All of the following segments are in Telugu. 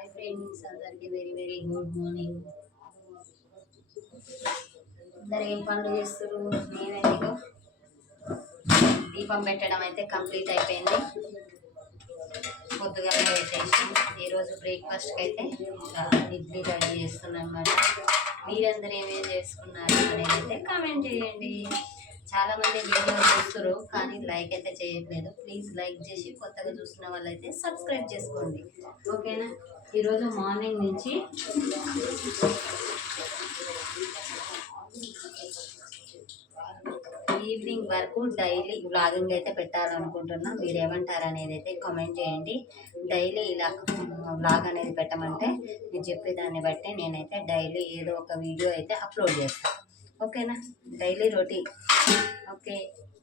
హాయ్ ఫ్రెండ్స్, అందరికి వెరీ వెరీ గుడ్ మార్నింగ్. అందరు ఏం పనులు చేస్తారు? నేనైతే దీపం పెట్టడం అయితే కంప్లీట్ అయిపోయింది. పొద్దుగానే పెట్టేసాం. ఈరోజు బ్రేక్ఫాస్ట్కి అయితే ఇడ్లీ రెడీ చేస్తున్నాం అన్నమాట. మీరందరూ ఏమేమి చేసుకున్నారు అనేది అయితే కామెంట్ చేయండి. చాలామంది వీడియో చూస్తారు కానీ లైక్ అయితే చేయట్లేదు. ప్లీజ్ లైక్ చేసి కొత్తగా చూస్తున్న వాళ్ళైతే సబ్స్క్రైబ్ చేసుకోండి, ఓకేనా? ఈరోజు మార్నింగ్ నుంచి ఈవినింగ్ వరకు డైలీ వ్లాగింగ్ అయితే పెట్టాలనుకుంటున్నా. మీరు ఏమంటారు అనేది అయితే కామెంట్ చేయండి. డైలీ ఇలా వ్లాగ్ అనేది పెట్టమంటే మీరు చెప్పేదాన్ని బట్టి నేనైతే డైలీ ఏదో ఒక వీడియో అయితే అప్లోడ్ చేస్తాను, ఓకేనా? Daily routine. ఓకే,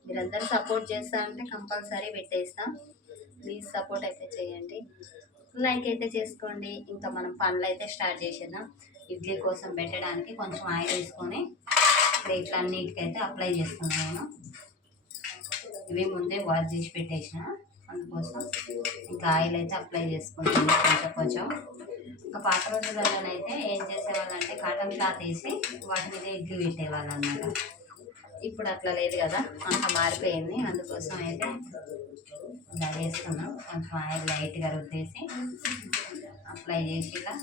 మీరందరూ సపోర్ట్ చేస్తా అంటే కంపల్సరీ పెట్టేస్తాం. ప్లీజ్ సపోర్ట్ అయితే చేయండి, లైక్ అయితే చేసుకోండి. ఇంకా మనం పనులు అయితే స్టార్ట్ చేసేద్దాం. ఇడ్లీ కోసం పెట్టడానికి కొంచెం ఆయిల్ వేసుకొని ప్లేట్లన్నిటికీ అయితే అప్లై చేస్తున్నాను నేను. ఇవి ముందే వాష్ చేసి పెట్టేసిన, అందుకోసం ఇంకా ఆయిల్ అయితే అప్లై చేసుకుంటుంది కొంచెం కొంచెం. ఇంకా పాత రోజులలోనైతే ఏం చేసేవాళ్ళంటే కాటన్ క్లాత్ వేసి వాటి మీద ఇడ్లీ పెట్టేవాళ్ళు అన్నమాట. ఇప్పుడు అట్లా లేదు కదా, అంత మారిపోయింది. అందుకోసం అయితే ఇలా వేస్తున్నాం. కొంచెం ఆయిల్ లైట్గా రుద్దేసి అప్లై చేసి ఇలా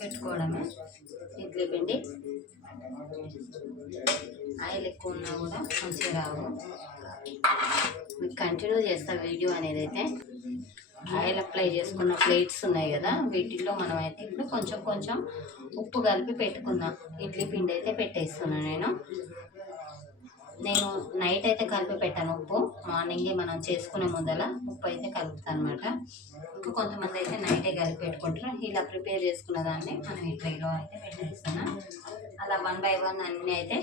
పెట్టుకోవడమే ఇడ్లీ పిండి. ఆయిల్ ఎక్కువ ఉన్నా కూడా మంచిగా రావు. మీకు కంటిన్యూ చేస్తా వీడియో అనేది అయితే. ఆయిల్ అప్లై చేసుకున్న ప్లేట్స్ ఉన్నాయి కదా, వీటిల్లో మనం అయితే ఇప్పుడు కొంచెం కొంచెం ఉప్పు కలిపి పెట్టుకుందాం. ఇడ్లీ పిండి అయితే పెట్టేస్తున్నాను నేను నైట్ అయితే కలిపి పెట్టాను ఉప్పు. మార్నింగే మనం చేసుకునే ముందల ఉప్పు అయితే కలుపుతాను అనమాట. ఇంకా కొంతమంది అయితే నైటే కలిపి పెట్టుకుంటారు. ఇలా ప్రిపేర్ చేసుకున్న దాన్ని మనం ఈ ట్రైలో అయితే పెట్టేస్తున్నాం. అలా 1 by 1 అన్నీ అయితే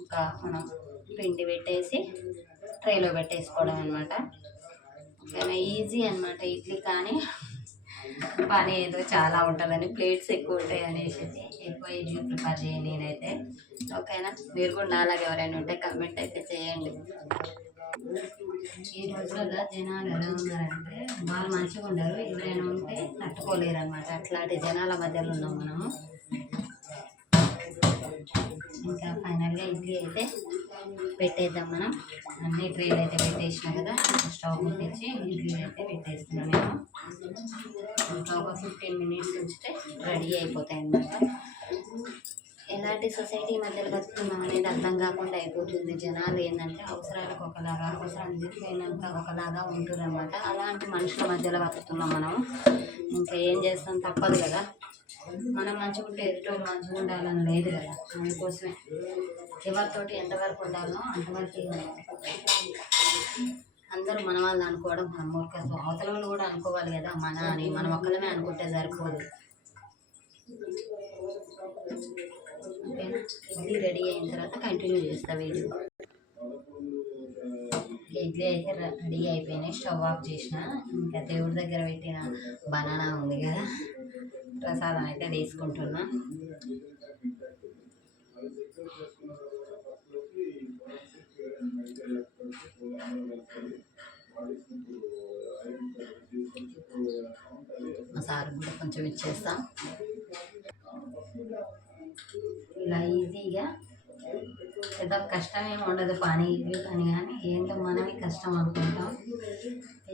ఇంకా మనం పిండి పెట్టేసి ట్రైలో పెట్టేసుకోవడం అనమాట. ఓకేనా? ఈజీ అనమాట ఇడ్లీ. కానీ పని ఏదో చాలా ఉంటుందని, ప్లేట్స్ ఎక్కువ ఉంటాయి అనేసి ఎక్కువ ఇడ్లీ ప్రిపేర్ చేయండి నేనైతే, ఓకేనా? మీరు కూడా నాలాగా ఎవరైనా ఉంటే కామెంట్ అయితే చేయండి. ఈ రోజులలో జనాలు ఎలా ఉన్నారంటే వాళ్ళు మంచిగా ఉండరు, ఎవరైనా ఉంటే తట్టుకోలేరు అనమాట. అట్లాంటి జనాల మధ్యలో ఉన్నాం మనము. ఇంకా ఫైనల్గా ఇడ్లీ అయితే పెట్టేద్దాం మనం. అన్ని ట్రేలు అయితే పెట్టేసినా కదా, స్టవ్ ముట్టించి ఇడ్లీ అయితే పెట్టేస్తున్నాం నేను. ఇంకా ఒక 15 minutes ఉంచితే రెడీ అయిపోతాయి అన్నమాట. ఎలాంటి సొసైటీ మధ్యలో బతుకుతున్నాం అనేది అర్థం కాకుండా అయిపోతుంది. జనాలు ఏంటంటే అవసరాలకు ఒకలాగా, అవసరం తీరిపోయినాక ఒకలాగా ఉంటుందన్నమాట. అలాంటి మనుషుల మధ్యలో బతుకుతున్నాం మనం. ఇంకా ఏం చేస్తాం, తప్పదు కదా. మనం మంచిగా ఉంటే ఎదుటోళ్ళు మంచిగా ఉండాలని లేదు కదా. అందుకోసమే ఎవరితోటి ఎంతవరకు ఉండాలో అంతవరకు అందరూ మన వాళ్ళు అనుకోవడం మన మూర్ఖత్వం. అవతల వాళ్ళు కూడా అనుకోవాలి కదా మన అని. మనం ఒక్కదమే అనుకుంటే సరిపోదు, ఓకేనా? ఇడ్లీ రెడీ అయిన తర్వాత కంటిన్యూ చేస్తా వీడియో. ఇడ్లీ అయితే రెడీ అయిపోయినాయి. స్టవ్ ఆఫ్ చేసిన. ఇంకా దేవుడి దగ్గర పెట్టిన బనానా ఉంది కదా, ప్రసాదం అయితే తీసుకుంటున్నా. మా సార్ కూడా కొంచెం ఇచ్చేస్తాం. ఇలా ఈజీగా పెద్ద కష్టం ఏమి ఉండదు పని, ఇడ్లీ పని. కానీ ఏంటో మనమే కష్టం అనుకుంటాం.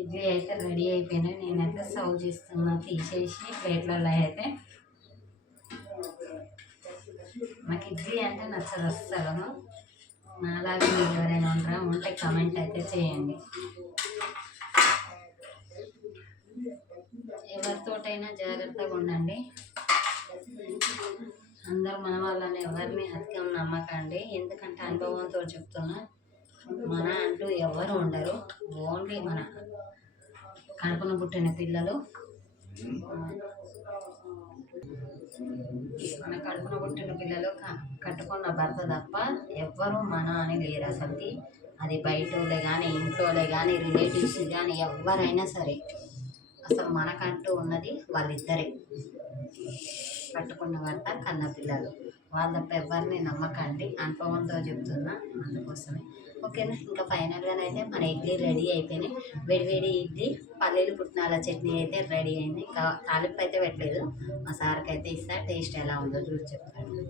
ఇడ్లీ అయితే రెడీ అయిపోయినాయి. నేనైతే సర్వ్ చేస్తున్నా తీసేసి ప్లేట్లలో అయితే. నాకు ఇడ్లీ అంటే నచ్చదు అస్సలు. నాలాగే మీరు ఎవరైనా ఉంటారా ఉంటే కామెంట్ అయితే చేయండి. ఎవరితోటైనా జాగ్రత్తగా ఉండండి. అందరూ మన వాళ్ళని ఎవరిని అధికం నమ్మకండి. ఎందుకంటే అనుభవంతో చెప్తున్నా, మన అంటూ ఎవరు ఉండరు. ఓన్లీ మన కడుపున పుట్టిన పిల్లలు, మన కడుపున పుట్టిన పిల్లలు, కట్టుకున్న భర్త తప్ప ఎవ్వరూ మన అని లేరు అసలుకి. అది బయటోళ్ళే కానీ, ఇంట్లోలే కానీ, రిలేటివ్స్ కానీ, ఎవరైనా సరే అసలు మనకంటూ ఉన్నది వాళ్ళిద్దరే, కట్టుకున్న భర్త, కన్న పిల్లలు. వాళ్ళ తప్ప ఎవరిని నమ్మకండి. అనుభవంతో చెప్తున్నా, అందుకోసమే. ఓకేనా. ఇంకా ఫైనల్గానైతే మన ఇడ్లీ రెడీ అయిపోయినాయి. వేడివేడి ఇడ్లీ పల్లీలు పుట్నాల చట్నీ అయితే రెడీ అయింది. ఇంకా తాలింపు అయితే పెట్టలేదు. మా సార్కి అయితే ఇస్తా, టేస్ట్ ఎలా ఉందో చూసి చెప్తాను.